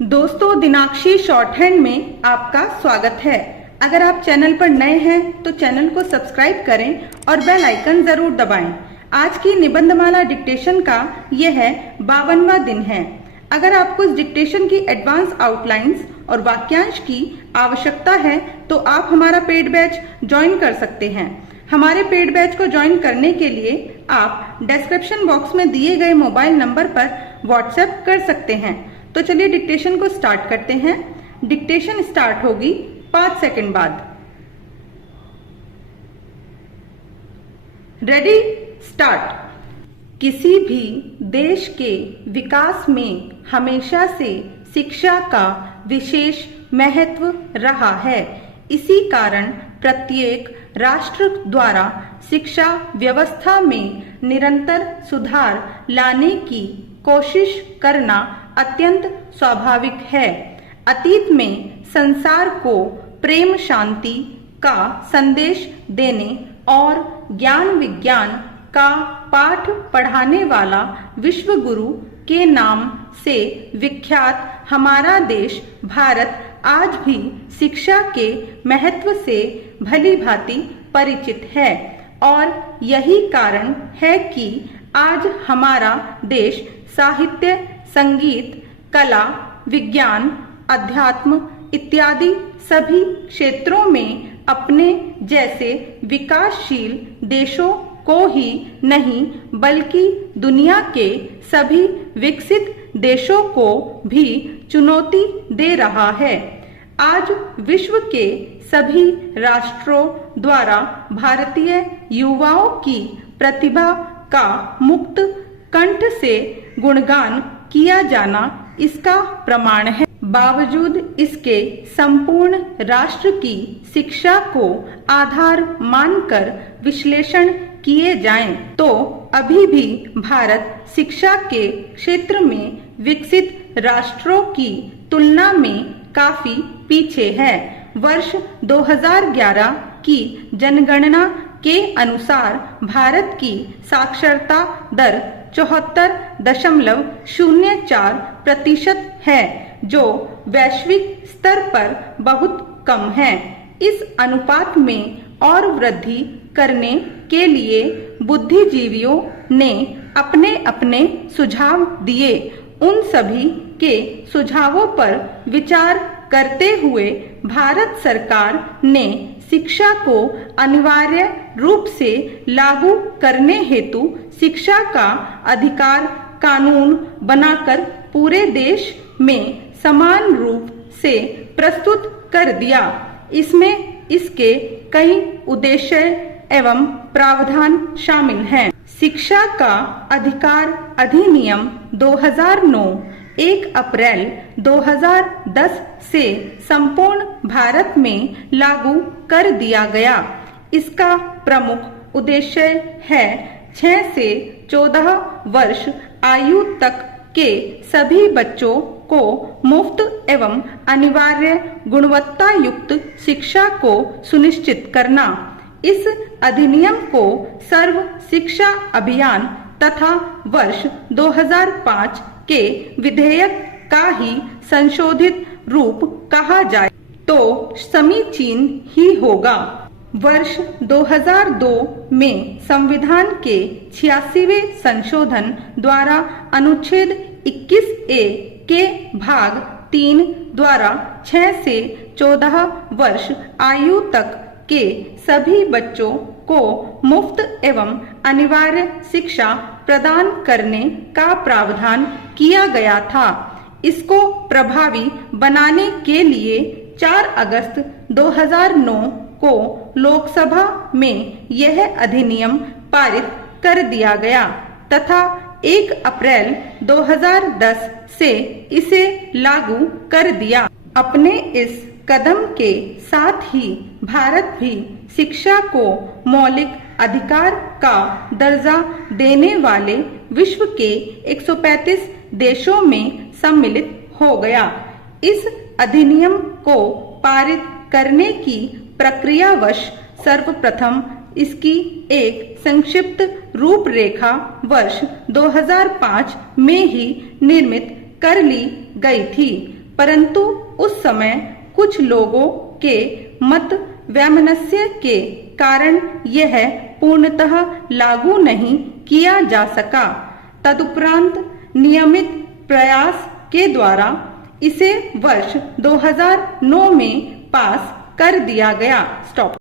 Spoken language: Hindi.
दोस्तों, दिनाक्षी शॉर्ट हैंड में आपका स्वागत है। अगर आप चैनल पर नए हैं तो चैनल को सब्सक्राइब करें और बेल आइकन जरूर दबाएं। आज की निबंधमाला डिक्टेशन का यह 52वां दिन है। अगर आपको इस डिक्टेशन की एडवांस आउटलाइंस और वाक्यांश की आवश्यकता है तो आप हमारा पेड बैच ज्वाइन कर सकते हैं। हमारे पेड बैच को ज्वाइन करने के लिए आप डिस्क्रिप्शन बॉक्स में दिए गए मोबाइल नंबर पर व्हाट्सएप कर सकते हैं। तो चलिए डिक्टेशन को स्टार्ट करते हैं। डिक्टेशन स्टार्ट होगी 5 सेकंड बाद। Ready, start. किसी भी देश के विकास में हमेशा से शिक्षा का विशेष महत्व रहा है। इसी कारण प्रत्येक राष्ट्र द्वारा शिक्षा व्यवस्था में निरंतर सुधार लाने की कोशिश करना अत्यंत स्वाभाविक है। अतीत में संसार को प्रेम शांति का संदेश देने और ज्ञान विज्ञान का पाठ पढ़ाने वाला विश्व गुरु के नाम से विख्यात हमारा देश भारत आज भी शिक्षा के महत्व से भली भांति परिचित है। और यही कारण है कि आज हमारा देश साहित्य, संगीत, कला, विज्ञान, अध्यात्म इत्यादि सभी क्षेत्रों में अपने जैसे विकासशील देशों को ही नहीं बल्कि दुनिया के सभी विकसित देशों को भी चुनौती दे रहा है। आज विश्व के सभी राष्ट्रों द्वारा भारतीय युवाओं की प्रतिभा का मुक्त कंठ से गुणगान किया जाना इसका प्रमाण है। बावजूद इसके संपूर्ण राष्ट्र की शिक्षा को आधार मानकर विश्लेषण किए जाएं तो अभी भी भारत शिक्षा के क्षेत्र में विकसित राष्ट्रों की तुलना में काफी पीछे है। वर्ष 2011 की जनगणना के अनुसार भारत की साक्षरता दर 74.04% है, जो वैश्विक स्तर पर बहुत कम है। इस अनुपात में और वृद्धि करने के लिए बुद्धिजीवियों ने अपने अपने सुझाव दिए। उन सभी के सुझावों पर विचार करते हुए भारत सरकार ने शिक्षा को अनिवार्य रूप से लागू करने हेतु शिक्षा का अधिकार कानून बनाकर पूरे देश में समान रूप से प्रस्तुत कर दिया। इसमें इसके कई उद्देश्य एवं प्रावधान शामिल हैं। शिक्षा का अधिकार अधिनियम 2009 1 अप्रैल 2010 से संपूर्ण भारत में लागू कर दिया गया। इसका प्रमुख उद्देश्य है 6 से 14 वर्ष आयु तक के सभी बच्चों को मुफ्त एवं अनिवार्य गुणवत्ता युक्त शिक्षा को सुनिश्चित करना। इस अधिनियम को सर्व शिक्षा अभियान तथा वर्ष 2005 के विधेयक का ही संशोधित रूप कहा जाए तो समीचीन ही होगा। वर्ष 2002 में संविधान के 86वें संशोधन द्वारा अनुच्छेद 21A के भाग 3 द्वारा 6 से 14 वर्ष आयु तक के सभी बच्चों को मुफ्त एवं अनिवार्य शिक्षा प्रदान करने का प्रावधान किया गया था। इसको प्रभावी बनाने के लिए 4 अगस्त 2009 को लोकसभा में यह अधिनियम पारित कर दिया गया तथा 1 अप्रैल 2010 से इसे लागू कर दिया। अपने इस कदम के साथ ही भारत भी शिक्षा को मौलिक अधिकार का दर्जा देने वाले विश्व के 135 देशों में सम्मिलित हो गया। इस अधिनियम को पारित करने की प्रक्रियावश सर्वप्रथम इसकी एक संक्षिप्त रूपरेखा वर्ष 2005 में ही निर्मित कर ली गई थी। परंतु उस समय कुछ लोगों के मत वैमनस्य के कारण यह पूर्णतः लागू नहीं किया जा सका। तदुपरांत नियमित प्रयास के द्वारा इसे वर्ष 2009 में पास कर दिया गया। स्टॉप।